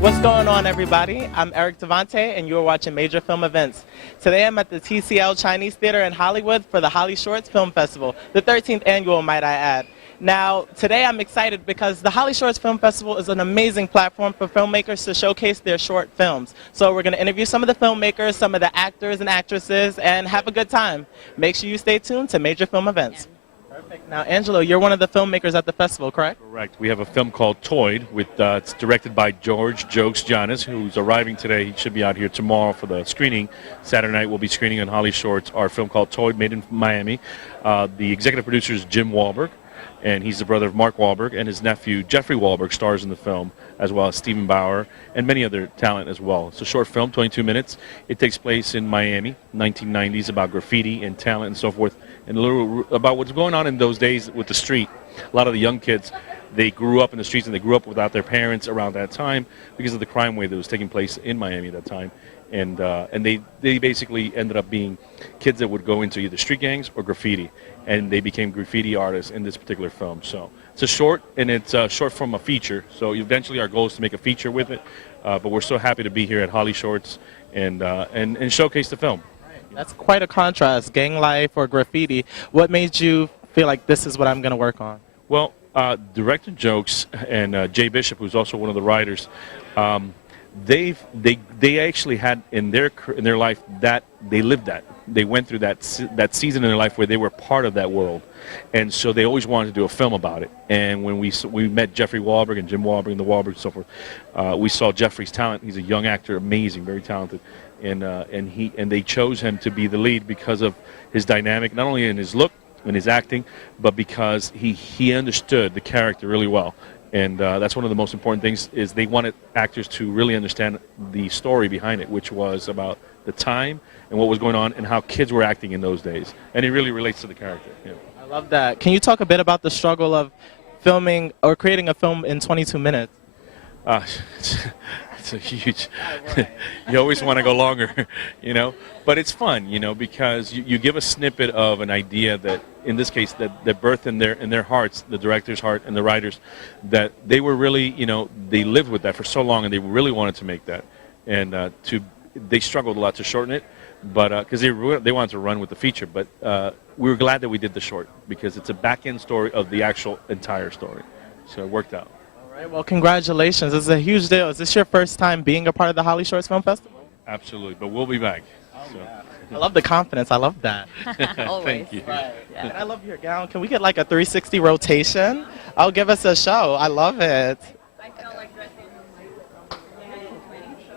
What's going on, everybody? I'm Eric Devontae, and you're watching Major Film Events. Today I'm at the TCL Chinese Theater in Hollywood for the HollyShorts Film Festival, the 13th annual, might I add. Now, today I'm excited because the HollyShorts Film Festival is an amazing platform for filmmakers to showcase their short films. So we're going to interview some of the filmmakers, some of the actors and actresses, and have a good time. Make sure you stay tuned to Major Film Events. Perfect. Now, Angelo, you're one of the filmmakers at the festival, correct? Correct. We have a film called Toyed. It's directed by George Jokes Giannis, who's arriving today. He should be out here tomorrow for the screening. Saturday night we'll be screening on HollyShorts our film called Toyed, made in Miami. The executive producer is Jim Wahlberg, and he's the brother of Mark Wahlberg, and his nephew Jeffrey Wahlberg stars in the film, as well as Stephen Bauer and many other talent as well. It's a short film, 22 minutes. It takes place in Miami, 1990s, about graffiti and talent and so forth, and a little about what's going on in those days with the street. A lot of the young kids, they grew up in the streets, and they grew up without their parents around that time because of the crime wave that was taking place in Miami at that time. And they basically ended up being kids that would go into either street gangs or graffiti, and they became graffiti artists in this particular film. So it's a short, and it's short from a feature. So eventually our goal is to make a feature with it, but we're so happy to be here at HollyShorts and showcase the film. That's quite a contrast, gang life or graffiti. What made you feel like this is what I'm going to work on? Well, Director Jokes and Jay Bishop, who's also one of the writers, they actually had in their life that they lived that. They went through that season in their life where they were part of that world, and so they always wanted to do a film about it. And when we met Jeffrey Wahlberg and Jim Wahlberg and the Wahlbergs and so forth, we saw Jeffrey's talent. He's a young actor, amazing, very talented, and they chose him to be the lead because of his dynamic, not only in his look and his acting, but because he understood the character really well. And that's one of the most important things, is they wanted actors to really understand the story behind it, which was about the time and what was going on and how kids were acting in those days. And it really relates to the character. Yeah. I love that. Can you talk a bit about the struggle of filming or creating a film in 22 minutes? It's a huge, you always want to go longer, but it's fun, because you give a snippet of an idea that, in this case, that birthed in their hearts, the director's heart and the writers, that they were really, they lived with that for so long, and they really wanted to make that, and they struggled a lot to shorten it, but because they wanted to run with the feature, but we were glad that we did the short, because it's a back-end story of the actual entire story, so it worked out. Well, congratulations. This is a huge deal. Is this your first time being a part of the HollyShorts Film Festival? Absolutely, but we'll be back. Yeah. I love the confidence. I love that. Thank you. Right. Yeah. And I love your gown. Can we get like a 360 rotation? Oh, give us a show. I love it. I felt like dressing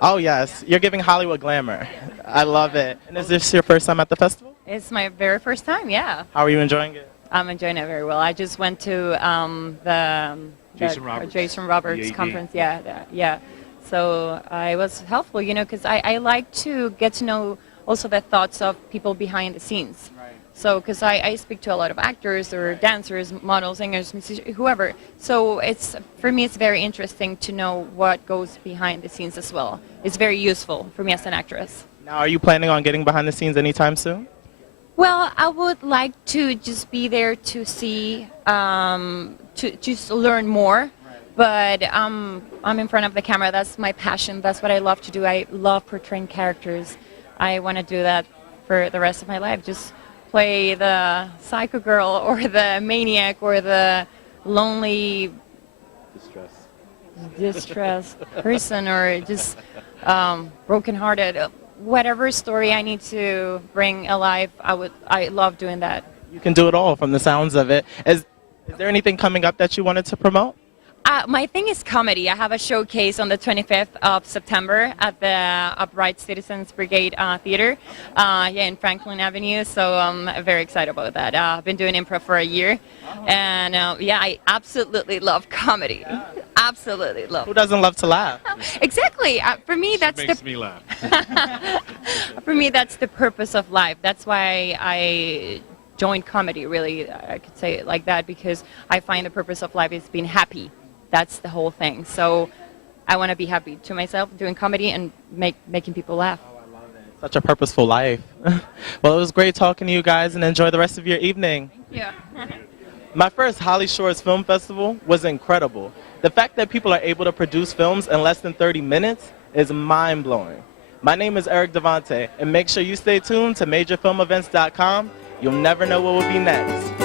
Oh, yes. You're giving Hollywood glamour. I love it. And is this your first time at the festival? It's my very first time, yeah. How are you enjoying it? I'm enjoying it very well. I just went to the Jason Roberts conference. Yeah. So it was helpful, because I like to get to know also the thoughts of people behind the scenes. Right. So, because I speak to a lot of actors or dancers, models, singers, musicians, whoever. So for me, it's very interesting to know what goes behind the scenes as well. It's very useful for me as an actress. Now, are you planning on getting behind the scenes anytime soon? Well, I would like to just be there to see, to just learn more. Right. But I'm in front of the camera. That's my passion. That's what I love to do. I love portraying characters. I want to do that for the rest of my life. Just play the psycho girl or the maniac or the lonely, distressed person, or just brokenhearted. Whatever story I need to bring alive, I love doing that. You can do it all from the sounds of it. Is there anything coming up that you wanted to promote? My thing is comedy. I have a showcase on the 25th of September at the Upright Citizens Brigade Theater in Franklin Avenue, so I'm very excited about that. I've been doing improv for a year, and I absolutely love comedy. Yeah. Absolutely love. Who doesn't love to laugh? Exactly. For me, makes me laugh. For me, that's the purpose of life. That's why I joined comedy, really. I could say it like that, because I find the purpose of life is being happy. That's the whole thing. So I want to be happy to myself doing comedy and making people laugh. Oh, I love it. Such a purposeful life. Well, it was great talking to you guys, and enjoy the rest of your evening. Thank you. My first HollyShorts Film Festival was incredible. The fact that people are able to produce films in less than 30 minutes is mind-blowing. My name is Eric Devontae, and make sure you stay tuned to MajorFilmEvents.com. You'll never know what will be next.